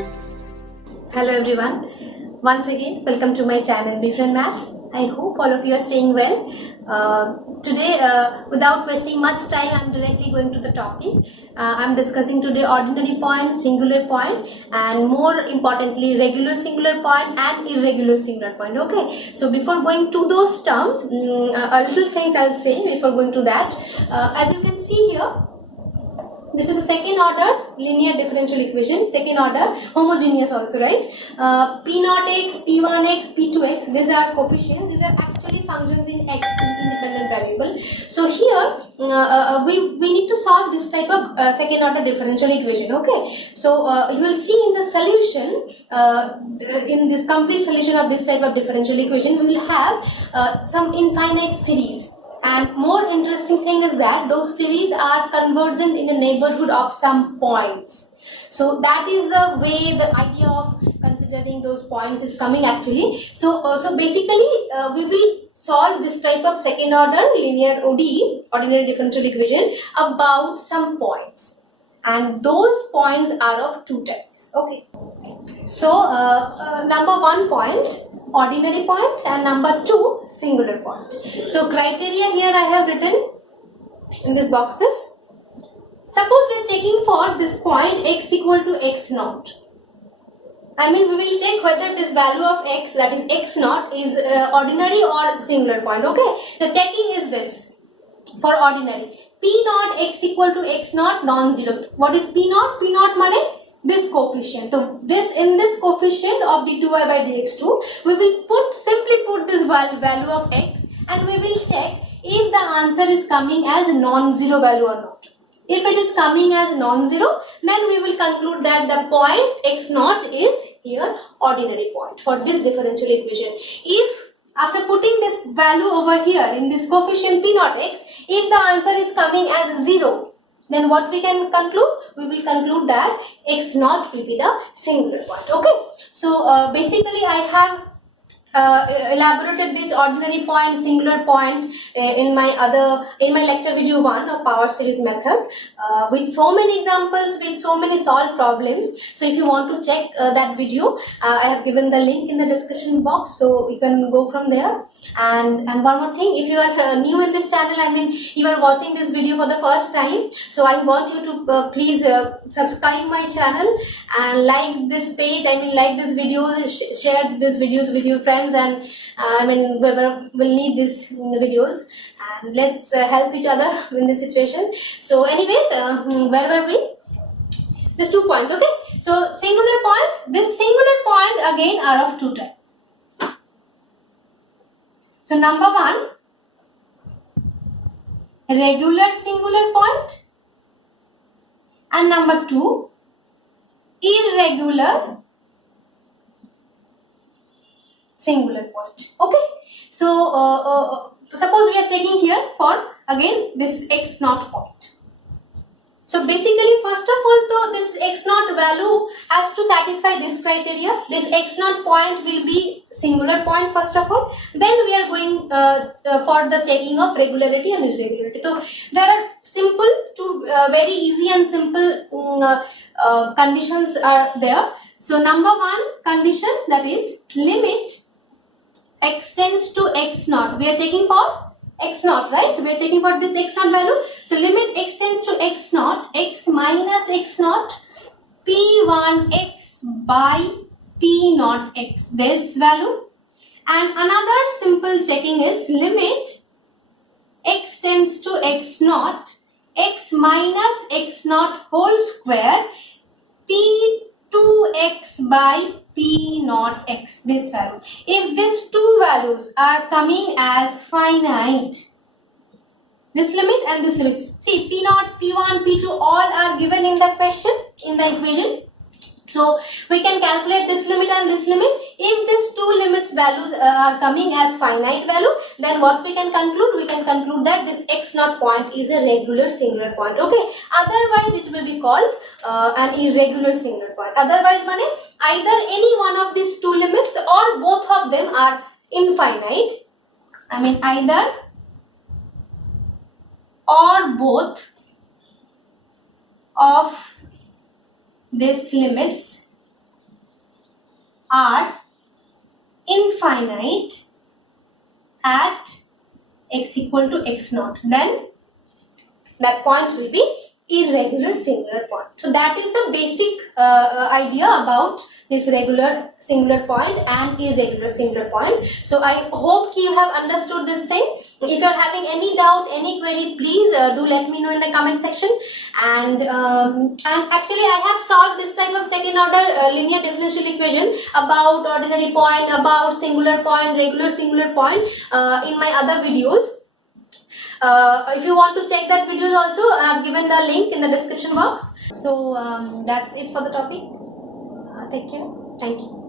Hello everyone. Once again, welcome to my channel BSCMath. I hope all of you are staying well. Today, without wasting much time, I'm directly going to the topic. I'm discussing today ordinary point, singular point, and more importantly, regular singular point and irregular singular point. Okay. So before going to those terms, a little things I'll say before going to that. As you can see here, this is a second order linear differential equation, second order homogeneous also, right? P0x, P1x, P2x, these are coefficients, these are actually functions in x, independent variable. So here we need to solve this type of second order differential equation, okay? So you will see in the solution, in this complete solution of this type of differential equation, we will have some infinite series. And more interesting thing is that those series are convergent in a neighborhood of some points. So that is the way the idea of considering those points is coming actually. So basically we will solve this type of second order linear ODE, ordinary differential equation, about some points. And those points are of two types. Okay. So number one point, ordinary point, and number two, singular point. So criteria here I have written in these boxes. Suppose we are checking for this point x equal to x naught. I mean, we will check whether this value of x, that is x naught, is ordinary or singular point. Okay. The checking is this for ordinary. P naught x equal to x naught non-zero. What is P naught? P naught means this coefficient. So this in this coefficient of d2y by dx2, we will simply put this value of x, and we will check if the answer is coming as non-zero value or not. If it is coming as non-zero, then we will conclude that the point x naught is here ordinary point for this differential equation. If after putting this value over here in this coefficient P naught x, if the answer is coming as 0, then what we can conclude? We will conclude that x naught will be the singular point. Okay. So basically I have elaborated this ordinary point, singular point in my lecture video 1 of power series method with so many examples, with so many solved problems. So if you want to check that video, I have given the link in the description box, so you can go from there. And one more thing, if you are new in this channel, I mean you are watching this video for the first time, so I want you to please subscribe my channel and like this page, I mean like this video, share these videos with your friends, and I mean whoever will need these videos, and let's help each other in this situation. So anyways, where were we? These 2 points. Okay, so singular point, this singular point again are of two types. So number one, regular singular point, and number two, irregular singular point. Okay. So suppose we are checking here for again this x naught point. So basically, first of all, though, this x naught value has to satisfy this criteria. This x naught point will be singular point first of all. Then we are going for the checking of regularity and irregularity. So there are simple to very easy and simple conditions are there. So number one condition, that is limit x tends to x naught. We are checking for x naught, right? We are checking for this x naught value. So limit x tends to x naught, x minus x naught, p1x by p naught x, this value. And another simple checking is limit x tends to x naught, x minus x naught whole square, p2x by p naught x, this value. If these two values are coming as finite, this limit and this limit, see p naught, p1, p2 all are given in the question, in the equation. So we can calculate this limit and this limit. If these two limits values are coming as finite value, then what we can conclude? We can conclude that this x naught point is a regular singular point. Okay. Otherwise, it will be called an irregular singular point. Otherwise, either any one of these two limits or both of them are infinite. I mean either or both of these limits are infinite at x equal to x naught, then that point will be irregular singular point. So that is the basic idea about this regular singular point and irregular singular point. So I hope you have understood this thing. If you are having any doubt, any query, please do let me know in the comment section. And actually I have solved this type of second order linear differential equation about ordinary point, about singular point, regular singular point in my other videos. If you want to check that videos also, I have given the link in the description box. So that's it for the topic. Take care. Thank you.